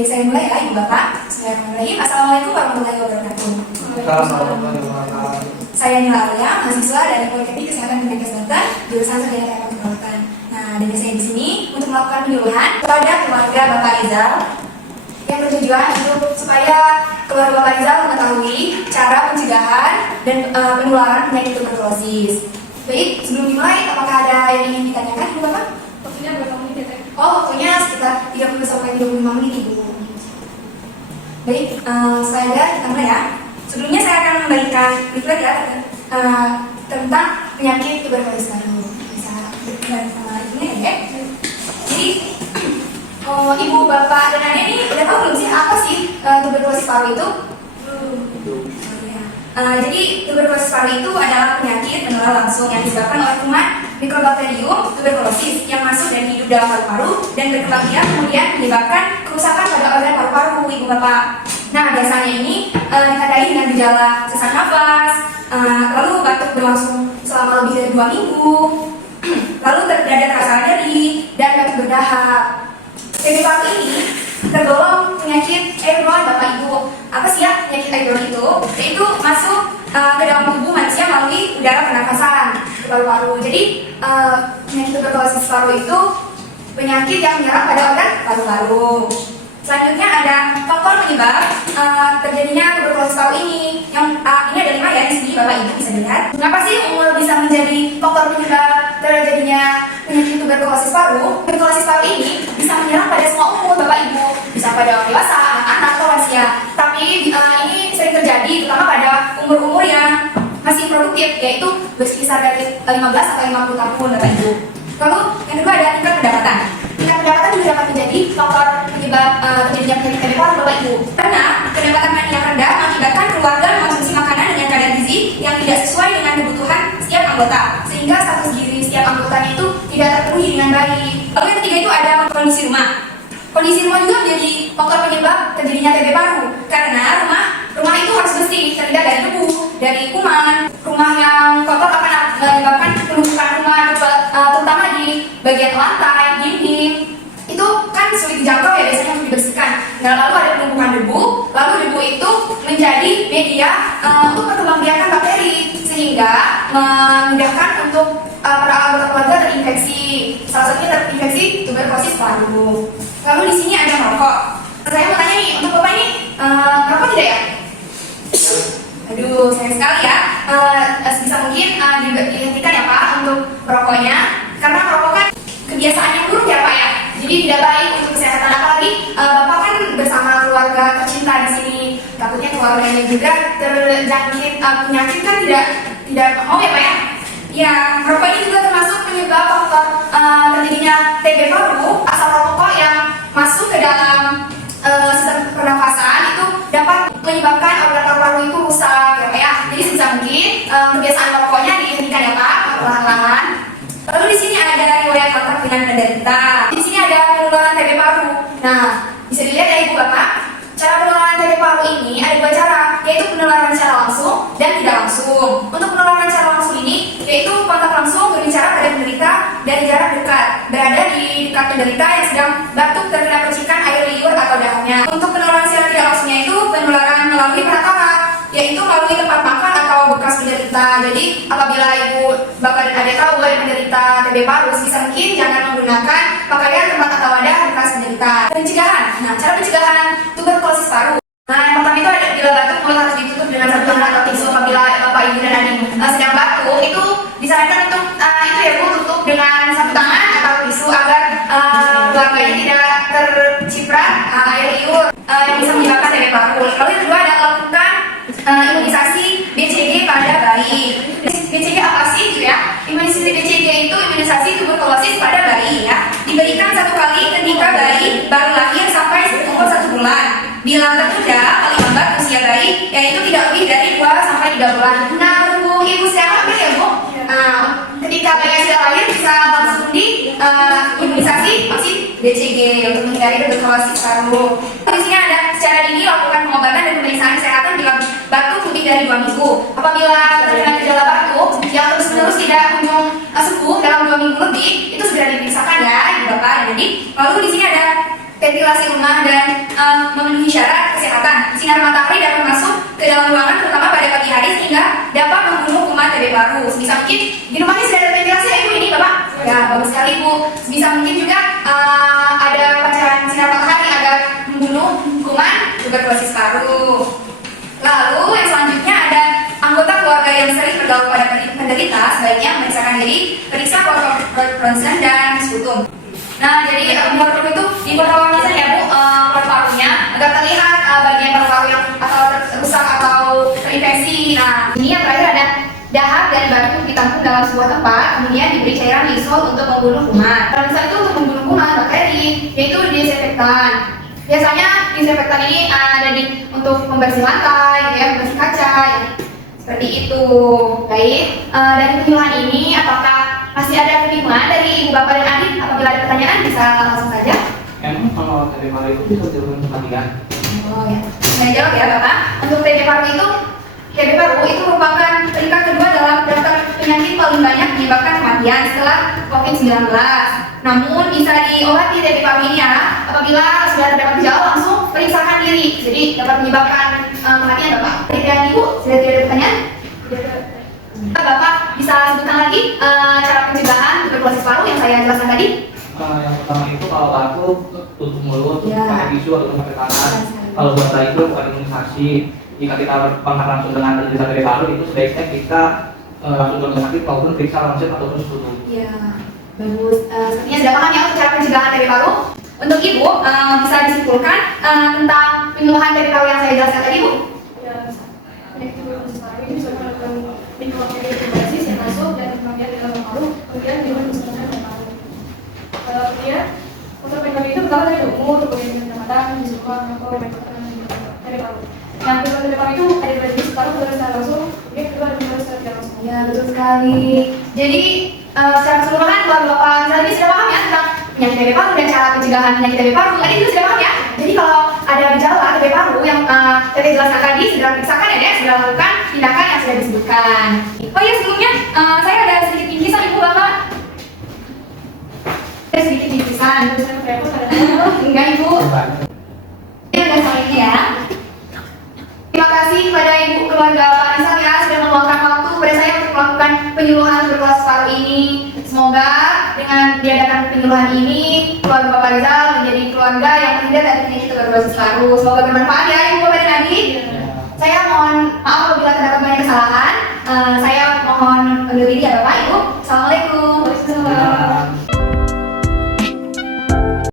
Baik, saya mulai ya Ibu Bapak. Bismillahirrahmanirrahim. Assalamualaikum warahmatullahi wabarakatuh. Saya Nila Alia, mahasiswa dari Politeknik Kesehatan Kemenkes Banten, jurusan Sarjana Teknik Perawatan. Nah, dan saya di sini untuk melakukan penyuluhan kepada keluarga Bapak Rizal yang bertujuan untuk supaya keluarga Bapak Rizal mengetahui cara pencegahan dan penularan penyakit tuberkulosis. Baik, sebelum dimulai, apakah ada yang ingin ditanyakan, Ibu Bapak? Waktunya berapa menit ya, Teh? Oh, waktunya sekitar 30 sampai 35 menit, Ibu. Baik, selanjutnya kita mulai ya. Sebelumnya saya akan memberikan leaflet ya tentang penyakit tuberkulosis baru. Bisa berkenan sama ibunya ya. Jadi, Ibu, Bapak, dan Adik ini udah tahu belum sih apa sih tuberkulosis paru itu? Jadi tuberkulosis paru itu adalah penyakit menular langsung yang disebabkan oleh kuman Mycobacterium tuberculosis yang masuk dan hidup dalam paru-paru dan berkembang biak kemudian menyebabkan kerusakan pada organ paru-paru, Ibu Bapak. Nah, biasanya ini ditandai dengan gejala sesak nafas, lalu batuk berlangsung selama lebih dari 2 minggu, lalu dada terasa nyeri dan batuk berdahak. TB paru ini tergolong penyakit airborne Bapak Ibu. Apa sih ya penyakit airborne itu? Yaitu masuk ke dalam tubuh manusia melalui udara pernafasan ke paru-paru. Jadi penyakit tuberkulosis paru itu penyakit yang menyerang pada organ paru-paru. Selanjutnya ada faktor penyebab terjadinya tuberkulosis paru ini. Yang ini ada 5 ya di sini Bapak Ibu bisa lihat. Kenapa sih umur bisa menjadi faktor penyebab terjadinya penyakit tuberkulosis paru? Tuberkulosis paru ini bisa menyerang pada semua umur Bapak Ibu, bisa pada orang dewasa, anak-anak atau lansia. Tapi ini sering terjadi terutama pada umur-umur yang masih produktif, yaitu berkisar dari 15 atau 50 tahun Bapak Ibu. Lalu yang kedua ada tingkat pendapatan. Tingkat pendapatan juga dapat menjadi faktor penyebab terjadinya penyakit TB paru Bapak Ibu. Karena pendapatan yang rendah mengakibatkan keluarga mengonsumsi makanan dengan kadar gizi yang tidak sesuai dengan kebutuhan setiap anggota, sehingga status gizi setiap anggotanya itu tidak terpenuhi dengan baik. Lalu yang ketiga itu ada kondisi rumah. Kondisi rumah juga menjadi faktor penyebab terjadinya TB paru karena rumah itu harus bersih, terhindar dari debu, dari kuman. Rumah yang kotor akan menyebabkan penumpukan rumah, terutama di bagian lantai, dinding. Itu kan sulit dijangkau ya, biasanya harus dibersihkan. Nah, lalu ada penumpukan debu, lalu debu itu menjadi media untuk perkembangbiakan bakteri sehingga memudahkan untuk para anggota keluarga terinfeksi. Salah satunya terinfeksi tuberkulosis paru. Lalu di sini ada merokok. Saya mau tanya nih, untuk Bapak ini merokok tidak ya? Aduh, sayang sekali ya. Sebisa mungkin dihentikan ya Pak untuk merokoknya, karena merokok kan kebiasaan yang buruk ya Pak ya. Jadi tidak baik untuk kesehatan, apalagi Bapak kan bersama keluarga tercinta di sini. Takutnya keluarganya juga terjangkit penyakit kan tidak mau ya Pak ya. Ya, merokok ini juga termasuk penyebab faktor terjadinya TB paru. Asap rokok yang masuk ke dalam sistem pernafasan itu dapat menyebabkan organ paru-paru itu rusak ya Pak ya. Jadi sebisa mungkin kebiasaan rokoknya dihentikan ya Pak, perlahan-lahan. Lalu di sini ada riwayat kontak dengan penderita. Di sini ada penularan TB paru. Nah, bisa dilihat ya Ibu Bapak, cara penularan TB paru ini ada 2 cara, yaitu penularan secara langsung dan tidak langsung. Untuk penularan secara langsung ini, yaitu kontak langsung berbicara pada penderita dari jarak dekat, berada di dekat penderita yang sedang batuk terkena percikan air liur atau dahaknya. Untuk penularan secara tidak langsungnya itu penularan melalui perantara, yaitu melalui tempat makan atau bekas penderita. Jadi apabila Ibu, Bapak dan Adik tahu ada penderita TB paru, sebisa mungkin jangan menggunakan pakaian tempat atau wadah bekas penderita. Pencegahan. Nah, cara pencegahan tuberkulosis paru. Nah, yang pertama itu ada bila batuk mulut harus ditutup dengan sabun atau tisu. Apabila Bapak, Ibu dan Adik sedang batuk, itu disarankan untuk itu ya Bu, tutup dengan sapu tangan atau tisu agar keluarganya tidak terciprat air liur yang bisa menyebabkan TB paru. Lalu yang kedua ada lakukan imunisasi BCG pada bayi. BCG apa sih itu ya? Imunisasi BCG itu imunisasi tuberkulosis pada bayi ya. Diberikan 1 kali ketika bayi baru lahir sampai umur 1 bulan. Bila tertunda paling lambat usia bayi yaitu tidak lebih dari 2 sampai 3 bulan. Nah, untuk ibu saya hamil ya Bu. Ketika bayi sudah lahir bisa langsung di imunisasi vaksin BCG untuk menghindari tuberkulosis paru. Di sini ada secara dini lakukan pengobatan dan pemeriksaan kesehatan bila batuk lebih dari 2 minggu. Apabila terkena gejala batuk yang terus-menerus tidak kunjung sembuh dalam 2 minggu lebih, itu segera diperiksakan ya Ibu Bapak dan Adik. Lalu di sini ada ventilasi rumah dan memenuhi syarat kesehatan. Sinar matahari dapat masuk ke dalam ruangan terutama pada pagi hari sehingga dapat membunuh kuman TB paru. Sebisa mungkin di rumahnya sudah ada ventilasi ya Ibu ini Bapak? Ya bagus sekali Bu. Sebisa mungkin juga ada pancaran sinar matahari agar membunuh kuman tuberkulosis paru. Lalu yang selanjutnya ada anggota keluarga yang sering bergaul pada penderita sebaiknya memeriksakan diri, periksa ronsen dan sputum. Nah, jadi menurut itu di ronsen ya Bu, paru-parunya agar terlihat bagian paru-paru yang atau rusak atau terinfeksi. Nah, ini yang terakhir ada dahak dan batu ditampung dalam sebuah tempat, kemudian diberi cairan lisol untuk membunuh kuman. Ronsen itu untuk membunuh kuman bakteri, yaitu disinfektan. Biasanya disinfektan ini ada untuk membersih lantai, ya, membersih kaca, ya. Seperti itu. Baik, dari penyuluhan ini apakah masih ada kebingungan dari Ibu Bapak dan Adik? Apabila ada pertanyaan bisa langsung saja. Emang kalau TB paru itu bisa dilakukan kematian? Oh ya, saya jawab ya Bapak. Untuk TB paru itu merupakan peringkat kedua dalam daftar penyakit paling banyak menyebabkan kematian setelah COVID-19. Namun bisa diobati TB paru ini ya apabila sudah terdapat gejala langsung periksakan diri. Jadi dapat menyebabkan kematian Bapak. Dan Ibu, sudah tidak ada pertanyaan? Bapak bisa sebutkan lagi cara pencegahan tuberkulosis paru yang saya jelaskan tadi? Yang pertama itu kalau batuk tutup mulut, Ya. pakai tisu atau pakai tangan. Kalau buat bayi itu bukan imunisasi. Jika kita berkontak langsung dengan penderita TB paru itu sebaiknya kita langsung ke rumah sakit ataupun periksa ronsen ataupun sputum. Iya, bagus. Sepertinya sudah paham ya untuk cara pencegahan TB paru. Untuk Ibu bisa disimpulkan tentang penyuluhan TB paru yang saya jelaskan tadi Bu? Ya, penyakit tuberkulosis paru ini bisa melakukan penyuluhan tuberkulosis yang masuk dan kemudian di dalam paru, kemudian dengan kesusahan dan paru. Kemudian untuk penyakit itu pertama dari umur, kemudian keselamatan, disuruh atau TB paru. Yang kedua TB paru itu ada di jenis paru secara langsung, kemudian kedua ada secara tidak langsung. Ya, betul sekali. Jadi secara keseluruhan kalau Bapak misalnya ini sudah paham ya tentang penyakit TB paru dan cara pencegahan penyakit TB paru. Tadi itu sudah paham ya. Jadi kalau ada gejala TB paru yang saya jelaskan tadi segera periksakan ya, segera lakukan tindakan yang sudah disebutkan. Oh ya sebelumnya saya ada sedikit bingkisan Ibu Bapak. Ada sedikit bingkisan. Enggak Ibu. Ini udah salahnya ya. Terima kasih kepada Ibu keluarga Pak Rizal ya sudah meluangkan waktu kepada saya untuk melakukan penyuluhan tuberkulosis paru ini. Semoga dengan diadakan penyuluhan ini keluarga Bapak Rizal menjadi keluarga yang terhindar dari penyakit tuberkulosis paru. Semoga bermanfaat ya Ibu Bapak dan Adik. Saya mohon maaf apabila terdapat banyak kesalahan. Saya mohon undur diri ya Bapak Ibu.